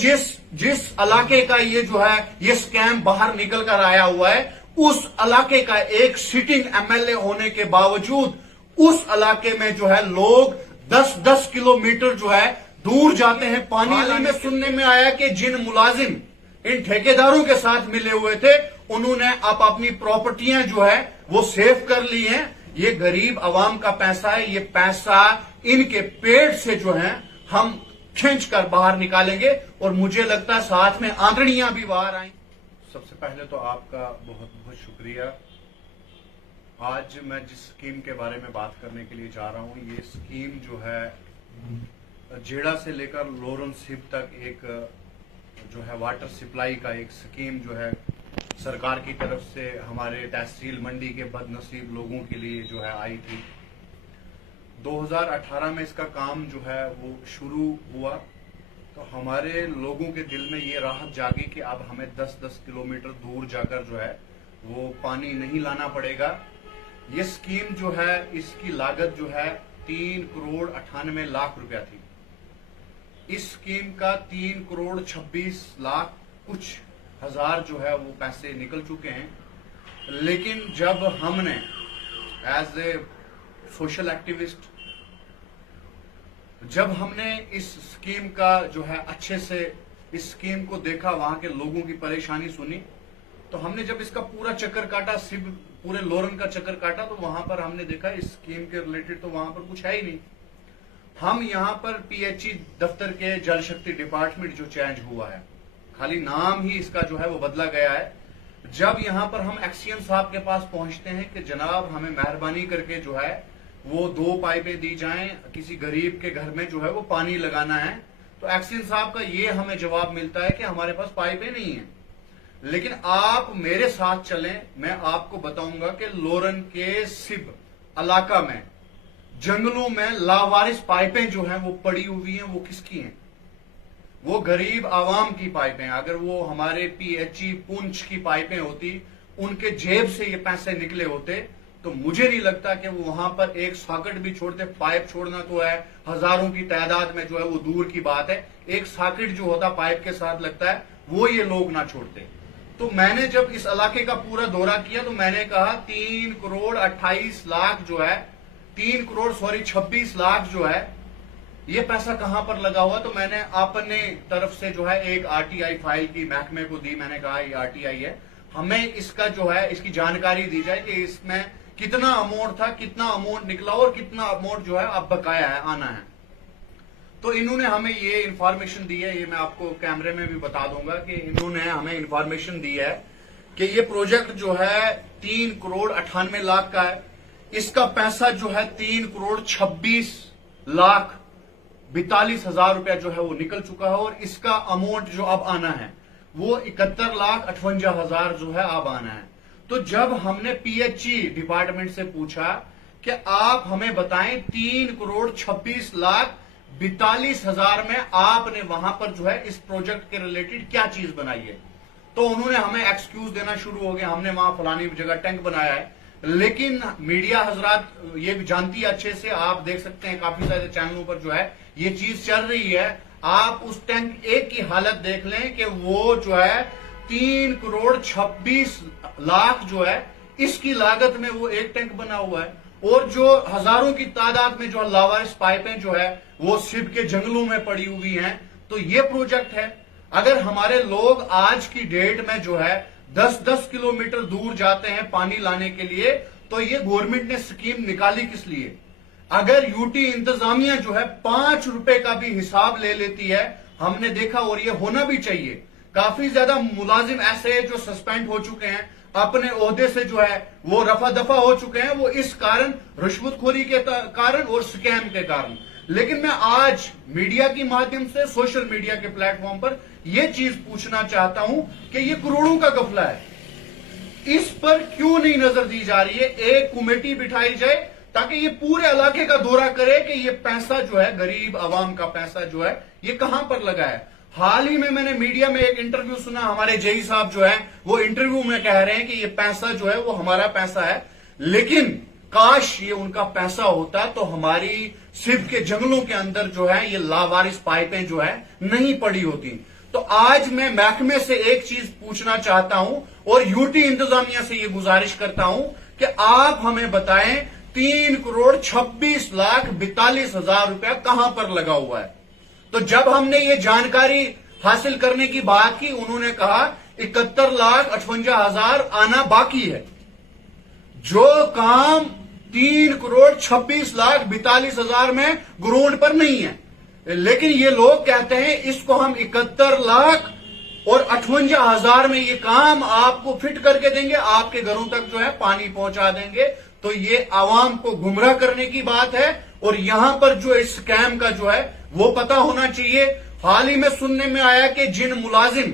जिस जिस इलाके का ये जो है ये स्कैम बाहर निकल कर आया हुआ है, उस इलाके का एक सिटिंग एमएलए होने के बावजूद उस इलाके में जो है लोग 10-10 किलोमीटर जो है दूर जाते हैं पानी लाने। सुनने में आया कि जिन मुलाजिम इन ठेकेदारों के साथ मिले हुए थे, उन्होंने अब अपनी प्रॉपर्टियां जो है वो सेव कर ली हैं। ये गरीब आवाम का पैसा है, ये पैसा इनके पेट से जो है हम खींच कर बाहर निकालेंगे और मुझे लगता है साथ में आंतड़ियां भी बाहर आएंगी। सबसे पहले तो आपका बहुत बहुत शुक्रिया। आज मैं जिस स्कीम के बारे में बात करने के लिए जा रहा हूं, ये स्कीम जो है जेड़ा से लेकर लोरन सिप तक एक जो है वाटर सप्लाई का एक स्कीम जो है सरकार की तरफ से हमारे तहसील मंडी के बदनसीब लोगों के लिए जो है आई थी। 2018 में इसका काम जो है वो शुरू हुआ, तो हमारे लोगों के दिल में ये राहत जागी कि अब हमें 10-10 किलोमीटर दूर जाकर जो है वो पानी नहीं लाना पड़ेगा। ये स्कीम जो है इसकी लागत जो है 3,98,00,000 रुपया थी। इस स्कीम का 3,26,00,000 कुछ हजार जो है वो पैसे निकल चुके हैं। लेकिन जब हमने एज ए सोशल एक्टिविस्ट जब हमने इस स्कीम का जो है अच्छे से इस स्कीम को देखा, वहां के लोगों की परेशानी सुनी, तो हमने जब इसका पूरा चक्कर काटा, सिर्फ पूरे लोरन का चक्कर काटा, तो वहां पर हमने देखा इस स्कीम के रिलेटेड तो वहां पर कुछ है ही नहीं। हम यहाँ पर पीएचई दफ्तर के जल शक्ति डिपार्टमेंट जो चेंज हुआ है, खाली नाम ही इसका जो है वो बदला गया है। जब यहाँ पर हम एक्सीएन साहब के पास पहुंचते हैं कि जनाब हमें मेहरबानी करके जो है वो 2 पाइपें दी जाएं, किसी गरीब के घर में जो है वो पानी लगाना है, तो एक्सीएन साहब का ये हमें जवाब मिलता है कि हमारे पास पाइपें नहीं है। लेकिन आप मेरे साथ चलें, मैं आपको बताऊंगा कि लोरन के सिब इलाका में जंगलों में लावारिस पाइपें जो हैं वो पड़ी हुई हैं। वो किसकी हैं? वो गरीब आवाम की पाइपें। अगर वो हमारे पीएचई पुंछ की पाइपें होती, उनके जेब से ये पैसे निकले होते, तो मुझे नहीं लगता कि वो वहां पर एक सॉकेट भी छोड़ते। पाइप छोड़ना तो है हजारों की तादाद में जो है वो दूर की बात है, एक सॉकेट जो होता पाइप के साथ लगता है वो ये लोग ना छोड़ते। तो मैंने जब इस इलाके का पूरा दौरा किया तो मैंने कहा 3,28,00,000 जो है 26,00,000 जो है ये पैसा कहां पर लगा हुआ। तो मैंने अपने तरफ से जो है एक आरटीआई फाइल की महकमे को दी। मैंने कहा ये आरटीआई है, हमें इसका जो है इसकी जानकारी दी जाए कि इसमें कितना अमाउंट था, कितना अमाउंट निकला और कितना अमाउंट जो है अब बकाया है, आना है। तो इन्होंने हमें ये इंफॉर्मेशन दी है, ये मैं आपको कैमरे में भी बता दूंगा कि इन्होंने हमें इंफॉर्मेशन दी है कि ये प्रोजेक्ट जो है 3,98,00,000 का है। इसका पैसा जो है 3,26,42,000 रुपया जो है वो निकल चुका है और इसका अमाउंट जो अब आना है वो 71,58,000 जो है अब आना है। तो जब हमने पीएचई डिपार्टमेंट से पूछा कि आप हमें बताएं 3,26,42,000 में आपने वहां पर जो है इस प्रोजेक्ट के रिलेटेड क्या चीज बनाई है, तो उन्होंने हमें एक्सक्यूज देना शुरू हो गया। हमने वहां फलानी जगह टैंक बनाया है, लेकिन मीडिया हजरात ये भी जानती है अच्छे से, आप देख सकते हैं काफी सारे चैनलों पर जो है ये चीज चल रही है। आप उस टैंक एक की हालत देख लें कि वो जो है 3,26,00,000 जो है इसकी लागत में वो एक टैंक बना हुआ है और जो हजारों की तादाद में जो लावारिस पाइपें जो है वो सिब के जंगलों में पड़ी हुई हैं। तो ये प्रोजेक्ट है। अगर हमारे लोग आज की डेट में जो है 10-10 किलोमीटर दूर जाते हैं पानी लाने के लिए, तो ये गवर्नमेंट ने स्कीम निकाली किस लिए? अगर यूटी इंतजामिया जो है 5 रुपए का भी हिसाब ले लेती है, हमने देखा और ये होना भी चाहिए। काफी ज्यादा मुलाजिम ऐसे जो सस्पेंड हो चुके हैं, अपने ओहदे से जो है वो रफा दफा हो चुके हैं, वो इस कारण रिश्वतखोरी के कारण और स्कैम के कारण। लेकिन मैं आज मीडिया के माध्यम से, सोशल मीडिया के प्लेटफॉर्म पर ये चीज पूछना चाहता हूं कि ये करोड़ों का गफला है, इस पर क्यों नहीं नजर दी जा रही है? एक कमेटी बिठाई जाए ताकि ये पूरे इलाके का दौरा करे कि ये पैसा जो है गरीब आवाम का पैसा जो है ये कहां पर लगा है। हाल ही में मैंने मीडिया में एक इंटरव्यू सुना, हमारे जेई साहब जो है वो इंटरव्यू में कह रहे हैं कि ये पैसा जो है वो हमारा पैसा है, लेकिन काश ये उनका पैसा होता तो हमारी सिर्फ के जंगलों के अंदर जो है ये लावारिस पाइपें जो है नहीं पड़ी होती। तो आज मैं महकमे से एक चीज पूछना चाहता हूं और यूटी इंतजामिया से ये गुजारिश करता हूं कि आप हमें बताएं 3,26,42,000 रुपया कहां पर लगा हुआ है। तो जब हमने ये जानकारी हासिल करने की बात की, उन्होंने कहा 71,58,000 आना बाकी है। जो काम 3,26,42,000 में ग्राउंड पर नहीं है, लेकिन ये लोग कहते हैं इसको हम 71,58,000 में ये काम आपको फिट करके देंगे, आपके घरों तक जो है पानी पहुंचा देंगे। तो ये आवाम को गुमराह करने की बात है और यहां पर जो इस स्कैम का जो है वो पता होना चाहिए। हाल ही में सुनने में आया कि जिन मुलाजिम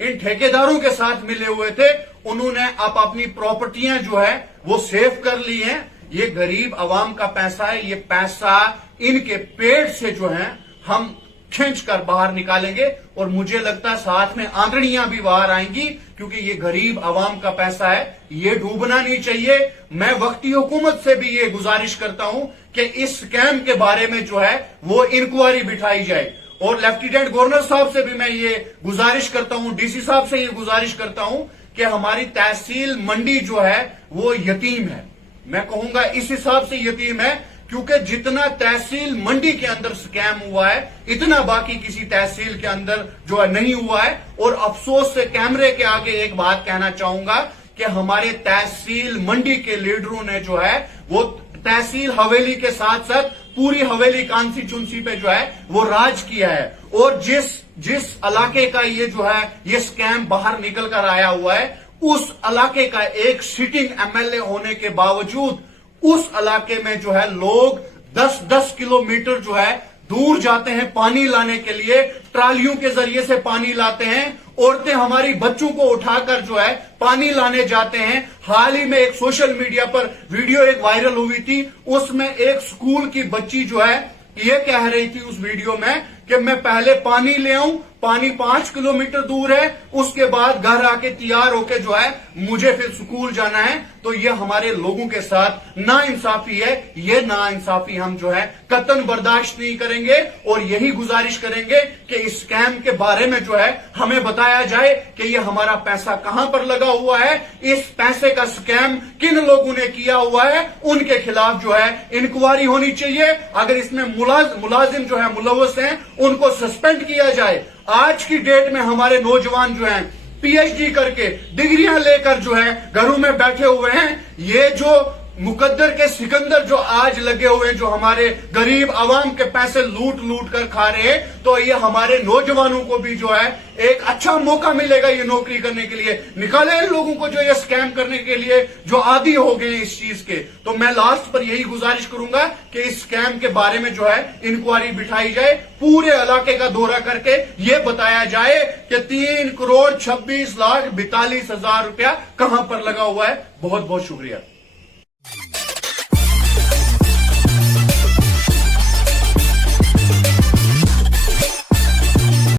इन ठेकेदारों के साथ मिले हुए थे, उन्होंने अब अपनी प्रॉपर्टियां जो है वो सेव कर ली हैं। ये गरीब आवाम का पैसा है, ये पैसा इनके पेट से जो है हम खींच कर बाहर निकालेंगे और मुझे लगता है साथ में आंतड़ियां भी बाहर आएंगी, क्योंकि ये गरीब आवाम का पैसा है, ये डूबना नहीं चाहिए। मैं वक्ती हुकूमत से भी ये गुजारिश करता हूं कि इस स्कैम के बारे में जो है वो इंक्वायरी बिठाई जाए और लेफ्टिनेंट गवर्नर साहब से भी मैं ये गुजारिश करता हूं, डीसी साहब से ये गुजारिश करता हूं कि हमारी तहसील मंडी जो है वो यतीम है। मैं कहूंगा इस हिसाब से यतीम है क्योंकि जितना तहसील मंडी के अंदर स्कैम हुआ है, इतना बाकी किसी तहसील के अंदर जो है नहीं हुआ है। और अफसोस से कैमरे के आगे एक बात कहना चाहूंगा कि हमारे तहसील मंडी के लीडरों ने जो है वो तहसील हवेली के साथ साथ पूरी हवेली कॉन्स्टिट्यूंसी पे जो है वो राज किया है। और जिस इलाके का ये जो है ये स्कैम बाहर निकल कर आया हुआ है, उस इलाके का एक सिटिंग एमएलए होने के बावजूद उस इलाके में जो है लोग 10-10 किलोमीटर जो है दूर जाते हैं पानी लाने के लिए, ट्रालियों के जरिए से पानी लाते हैं। औरतें हमारी बच्चों को उठाकर जो है पानी लाने जाते हैं। हाल ही में एक सोशल मीडिया पर वीडियो एक वायरल हुई थी, उसमें एक स्कूल की बच्ची जो है ये कह रही थी उस वीडियो में कि मैं पहले पानी ले आऊं, पानी 5 किलोमीटर दूर है, उसके बाद घर आके तैयार होके जो है मुझे फिर स्कूल जाना है। तो ये हमारे लोगों के साथ नाइंसाफी है। ये नाइंसाफी हम जो है कतई बर्दाश्त नहीं करेंगे और यही गुजारिश करेंगे कि इस स्कैम के बारे में जो है हमें बताया जाए कि ये हमारा पैसा कहां पर लगा हुआ है, इस पैसे का स्कैम किन लोगों ने किया हुआ है, उनके खिलाफ जो है इंक्वायरी होनी चाहिए। अगर इसमें मुलाजिम जो है मुलव्वस हैं, उनको सस्पेंड किया जाए। आज की डेट में हमारे नौजवान जो हैं पीएचडी करके डिग्रियां लेकर जो है घरों में बैठे हुए हैं। ये जो मुकद्दर के सिकंदर जो आज लगे हुए हैं, जो हमारे गरीब आवाम के पैसे लूट लूट कर खा रहे हैं, तो ये हमारे नौजवानों को भी जो है एक अच्छा मौका मिलेगा ये नौकरी करने के लिए। निकाले इन लोगों को जो ये स्कैम करने के लिए जो आदी हो गए इस चीज के। तो मैं लास्ट पर यही गुजारिश करूंगा कि इस स्कैम के बारे में जो है इंक्वायरी बिठाई जाए, पूरे इलाके का दौरा करके ये बताया जाए कि 3,26,42,000 रुपया कहां पर लगा हुआ है। बहुत बहुत शुक्रिया।